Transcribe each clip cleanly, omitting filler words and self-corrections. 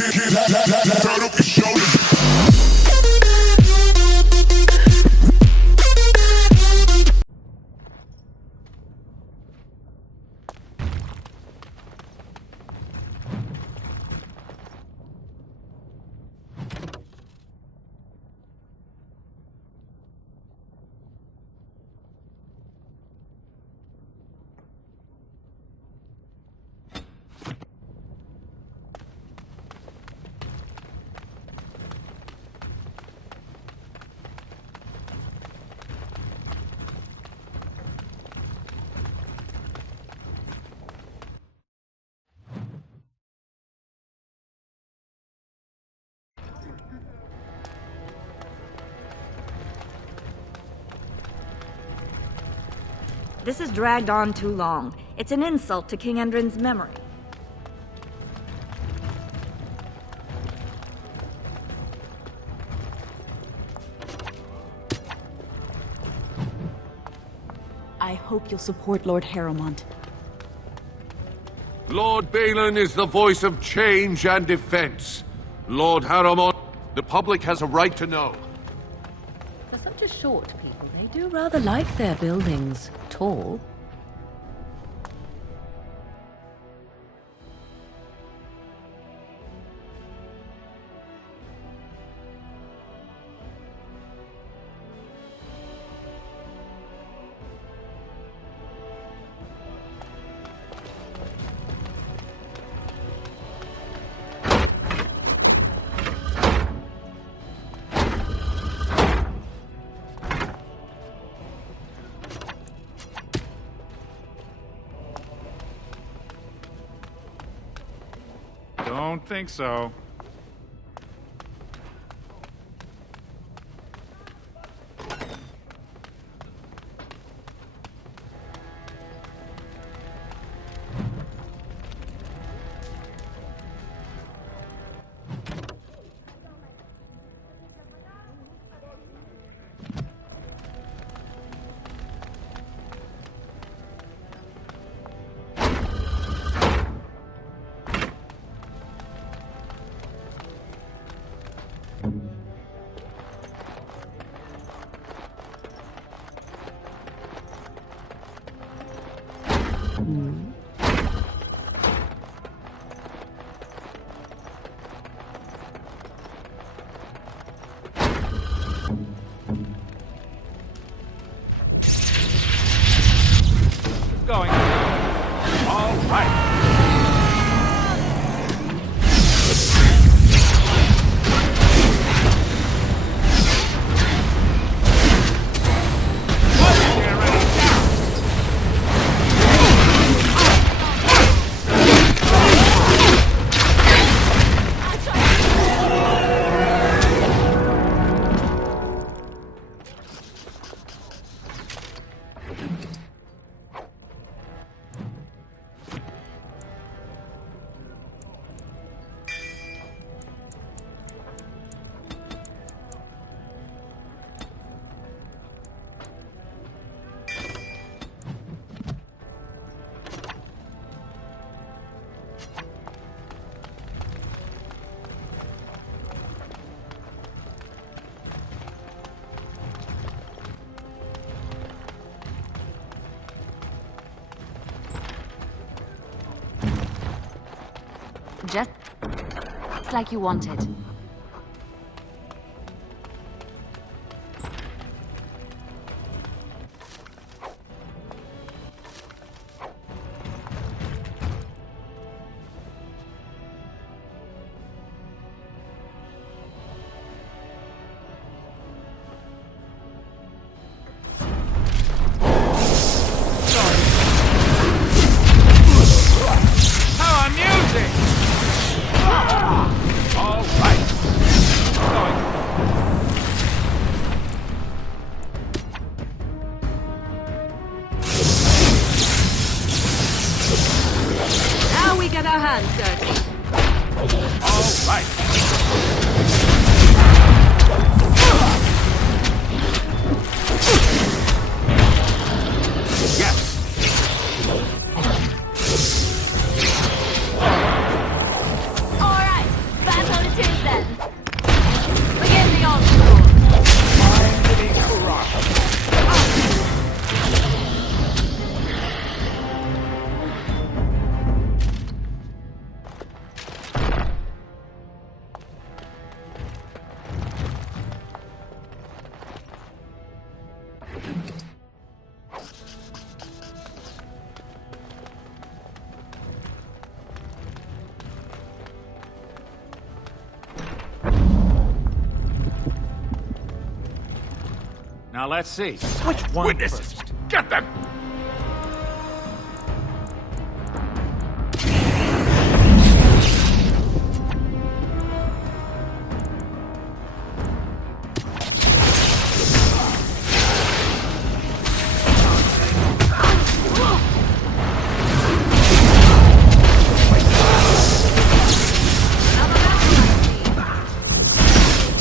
Turn up your shoulders. This has dragged on too long. It's an insult to King Endrin's memory. I hope you'll support Lord Harrowmont. Lord Balin is the voice of change and defense. Lord Harrowmont, the public has a right to know. For such a short people, they do rather like their buildings tall. Don't think so. Going. All right. Just like you wanted. How amusing! All right. Now let's see. Which one Witnesses! first? Get them!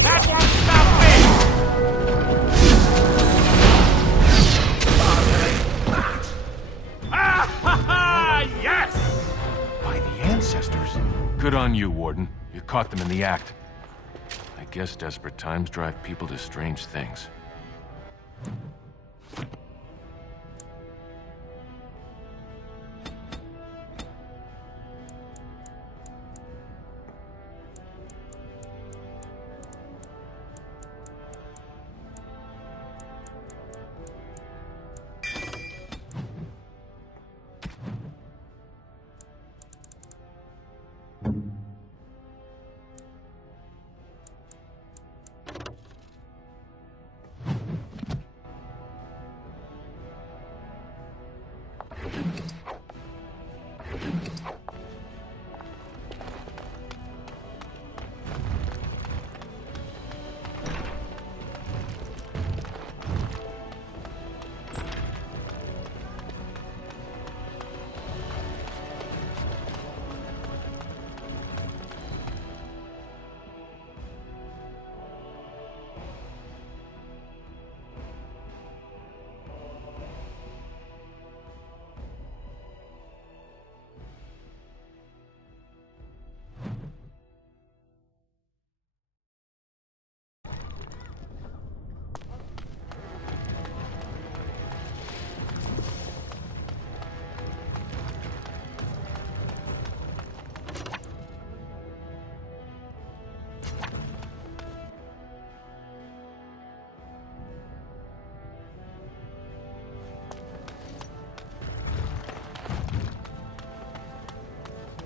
That won't stop me! Yes! By the ancestors. Good on you, Warden. You caught them in the act. I guess desperate times drive people to strange things.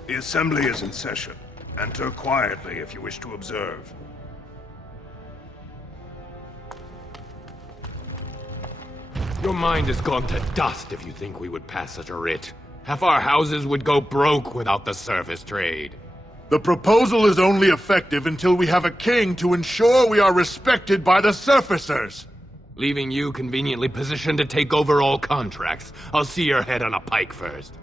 The Assembly is in session. Enter quietly if you wish to observe. Your mind has gone to dust if you think we would pass such a writ. Half our houses would go broke without the service trade. The proposal is only effective until we have a king to ensure we are respected by the surfacers. Leaving you conveniently positioned to take over all contracts. I'll see your head on a pike first.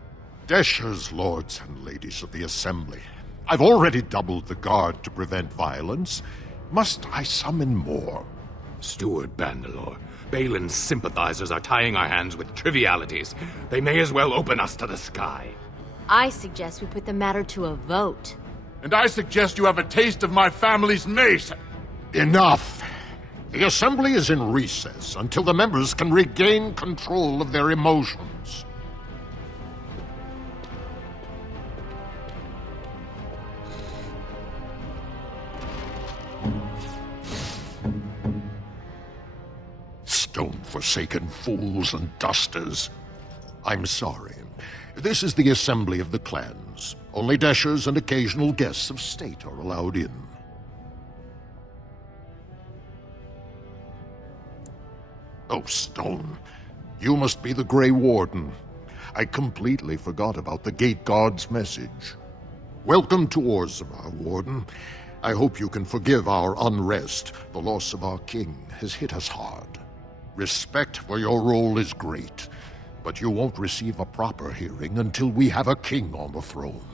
Deshers, lords and ladies of the Assembly. I've already doubled the guard to prevent violence. Must I summon more? Steward Bandalore, Balin's sympathizers are tying our hands with trivialities. They may as well open us to the sky. I suggest we put the matter to a vote. And I suggest you have a taste of my family's mace. Enough! The Assembly is in recess until the members can regain control of their emotions. Stone-forsaken fools and dusters. I'm sorry. This is the Assembly of the Clans. Only Deshers and occasional guests of state are allowed in. Oh, Stone. You must be the Grey Warden. I completely forgot about the Gate Guard's message. Welcome to Orzammar, Warden. I hope you can forgive our unrest. The loss of our king has hit us hard. Respect for your role is great, but you won't receive a proper hearing until we have a king on the throne.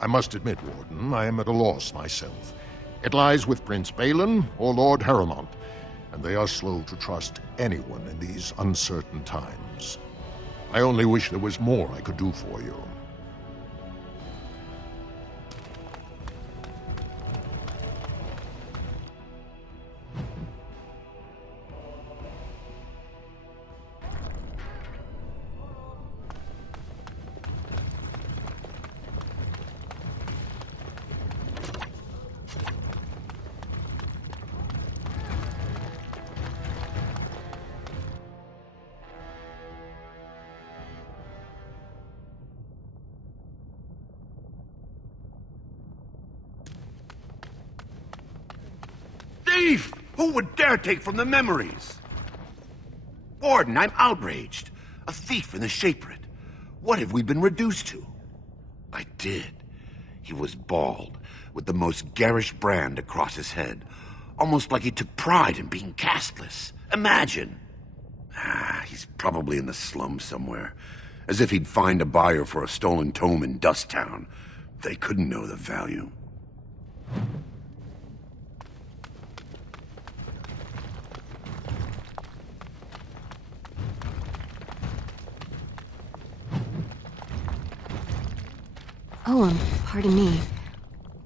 I must admit, Warden, I am at a loss myself. It lies with Prince Balin or Lord Harrowmont, and they are slow to trust anyone in these uncertain times. I only wish there was more I could do for you. Who would dare take from the memories? Warden, I'm outraged. A thief in the Shaperit. What have we been reduced to? I did. He was bald, with the most garish brand across his head. Almost like he took pride in being casteless. Imagine. He's probably in the slums somewhere. As if he'd find a buyer for a stolen tome in Dust Town. They couldn't know the value. Oh, pardon me.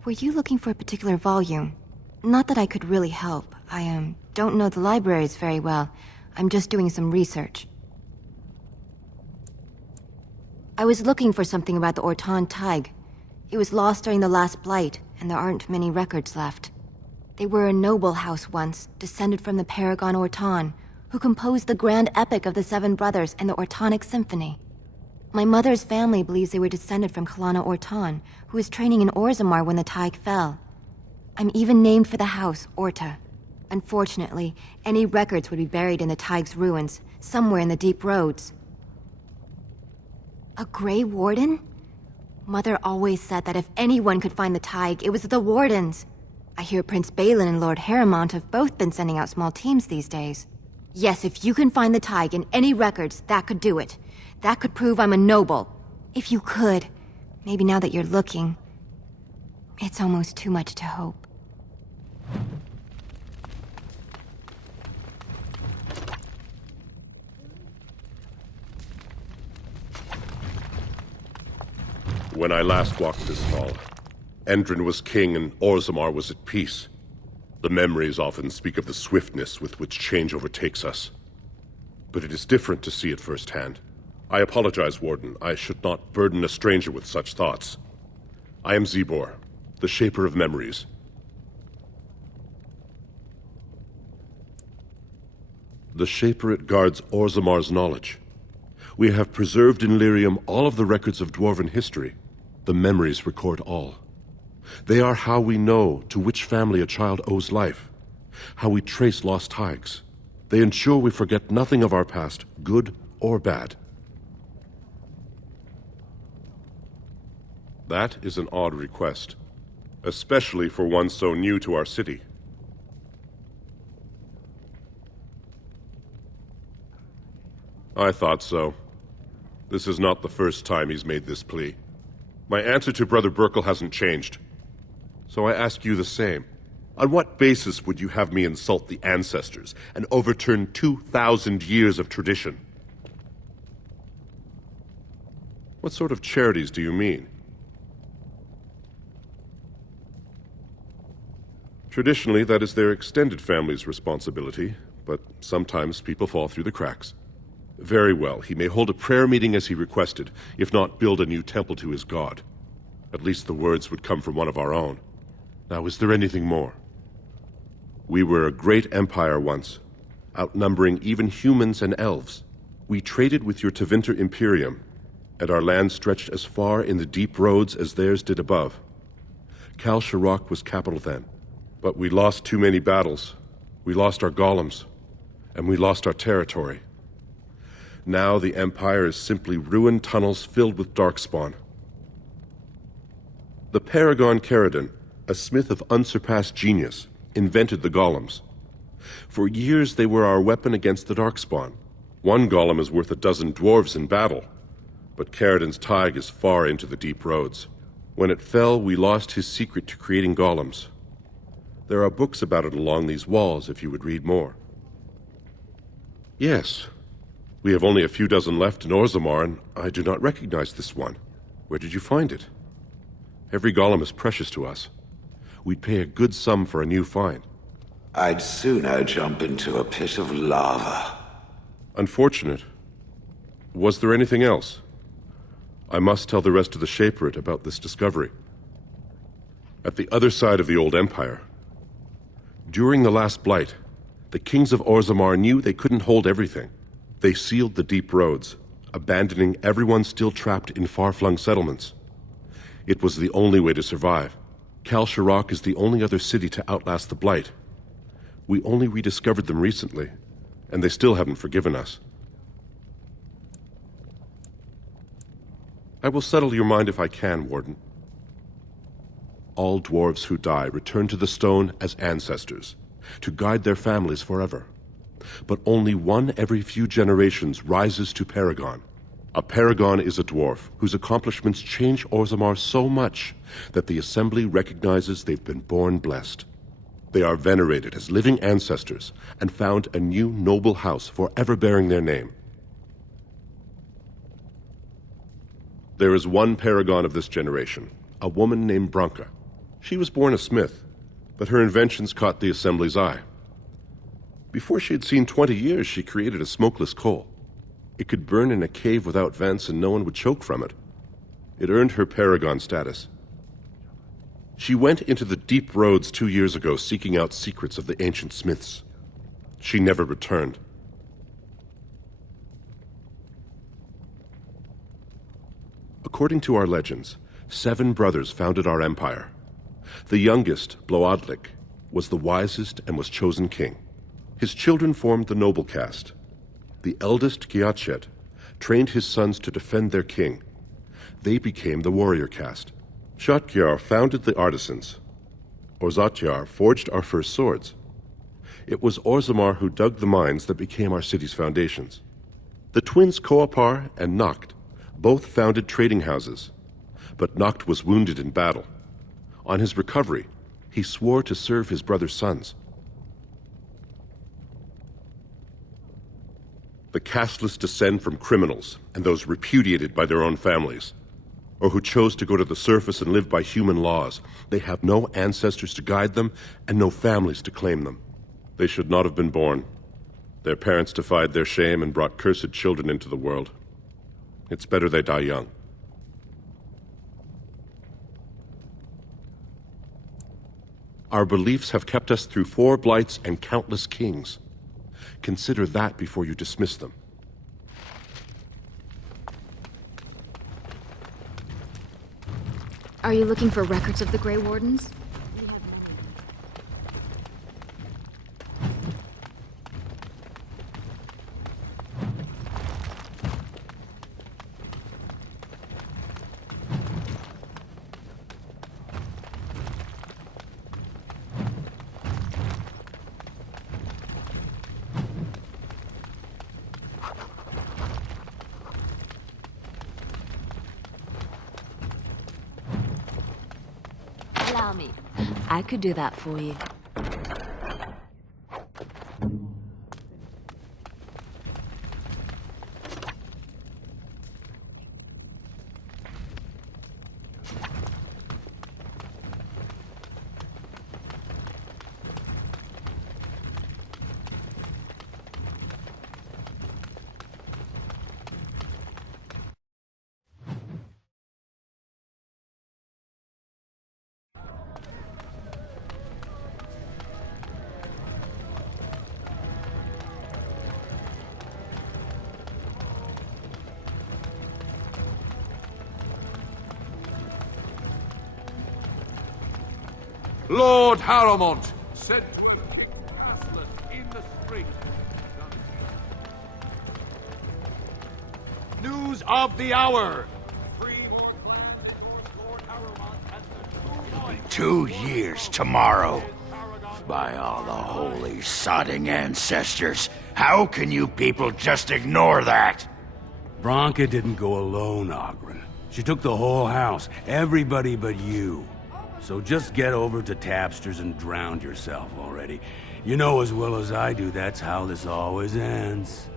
Were you looking for a particular volume? Not that I could really help. I, don't know the libraries very well. I'm just doing some research. I was looking for something about the Ortan Tig. It was lost during the last Blight, and there aren't many records left. They were a noble house once, descended from the Paragon Ortan, who composed the grand epic of the Seven Brothers and the Ortonic Symphony. My mother's family believes they were descended from Kalana Ortan, who was training in Orzammar when the Tig fell. I'm even named for the house, Orta. Unfortunately, any records would be buried in the Tig's ruins, somewhere in the deep roads. A Grey Warden? Mother always said that if anyone could find the Tig, it was the Wardens. I hear Prince Balin and Lord Harrimont have both been sending out small teams these days. Yes, if you can find the Tig in any records, that could do it. That could prove I'm a noble. If you could. Maybe now that you're looking. It's almost too much to hope. When I last walked this hall, Endrin was king and Orzammar was at peace. The memories often speak of the swiftness with which change overtakes us. But it is different to see it firsthand. I apologize, Warden. I should not burden a stranger with such thoughts. I am Zebor, the Shaper of Memories. The Shaperit guards Orzammar's knowledge. We have preserved in Lyrium all of the records of Dwarven history. The memories record all. They are how we know to which family a child owes life, how we trace lost Tigs. They ensure we forget nothing of our past, good or bad. That is an odd request, especially for one so new to our city. I thought so. This is not the first time he's made this plea. My answer to Brother Burkle hasn't changed. So I ask you the same. On what basis would you have me insult the ancestors and overturn 2,000 years of tradition? What sort of charities do you mean? Traditionally, that is their extended family's responsibility, but sometimes people fall through the cracks. Very well, he may hold a prayer meeting as he requested, if not build a new temple to his god. At least the words would come from one of our own. Now, is there anything more? We were a great empire once, outnumbering even humans and elves. We traded with your Tevinter Imperium, and our land stretched as far in the deep roads as theirs did above. Kal Sharok was capital then, but we lost too many battles. We lost our golems, and we lost our territory. Now the Empire is simply ruined tunnels filled with darkspawn. The Paragon Caradon, a smith of unsurpassed genius, invented the golems. For years they were our weapon against the darkspawn. One golem is worth 12 dwarves in battle, but Caradon's Tig is far into the deep roads. When it fell, we lost his secret to creating golems. There are books about it along these walls if you would read more. Yes. We have only a few dozen left in Orzammar, and I do not recognize this one. Where did you find it? Every golem is precious to us. We'd pay a good sum for a new find. I'd sooner jump into a pit of lava. Unfortunate. Was there anything else? I must tell the rest of the Shaperit about this discovery. At the other side of the old empire, during the last Blight, the kings of Orzammar knew they couldn't hold everything. They sealed the deep roads, abandoning everyone still trapped in far-flung settlements. It was the only way to survive. Kal Sharok is the only other city to outlast the Blight. We only rediscovered them recently, and they still haven't forgiven us. I will settle your mind if I can, Warden. All dwarves who die return to the stone as ancestors, to guide their families forever. But only one every few generations rises to Paragon. A Paragon is a dwarf whose accomplishments change Orzammar so much that the Assembly recognizes they've been born blessed. They are venerated as living ancestors and found a new noble house forever bearing their name. There is one Paragon of this generation, a woman named Branka. She was born a smith, but her inventions caught the Assembly's eye. Before she had seen 20 years, she created a smokeless coal. It could burn in a cave without vents and no one would choke from it. It earned her Paragon status. She went into the deep roads 2 years ago seeking out secrets of the ancient smiths. She never returned. According to our legends, 7 brothers founded our empire. The youngest, Bloodlik, was the wisest and was chosen king. His children formed the noble caste. The eldest, Giachet, trained his sons to defend their king. They became the warrior caste. Shotgyar founded the artisans. Orzatyar forged our first swords. It was Orzammar who dug the mines that became our city's foundations. The twins Koapar and Noct both founded trading houses, but Noct was wounded in battle. On his recovery, he swore to serve his brother's sons. The casteless descend from criminals and those repudiated by their own families, or who chose to go to the surface and live by human laws. They have no ancestors to guide them and no families to claim them. They should not have been born. Their parents defied their shame and brought cursed children into the world. It's better they die young. Our beliefs have kept us through 4 blights and countless kings. Consider that before you dismiss them. Are you looking for records of the Grey Wardens? Allow me. I could do that for you. Lord Harrowmont sent to restless in the street. News of the hour. 2 years tomorrow. By all the holy sodding ancestors, how can you people just ignore that? Branka didn't go alone, Ogren. She took the whole house, everybody but you. So just get over to Tapster's and drown yourself already. You know as well as I do that's how this always ends.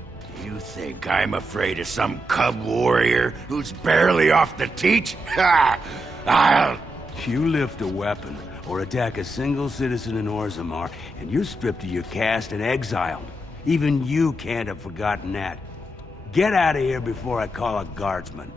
You think I'm afraid of some cub warrior who's barely off the teat? Ha! I'll... You lift a weapon or attack a single citizen in Orzammar, and you're stripped of your caste and exiled. Even you can't have forgotten that. Get out of here before I call a guardsman.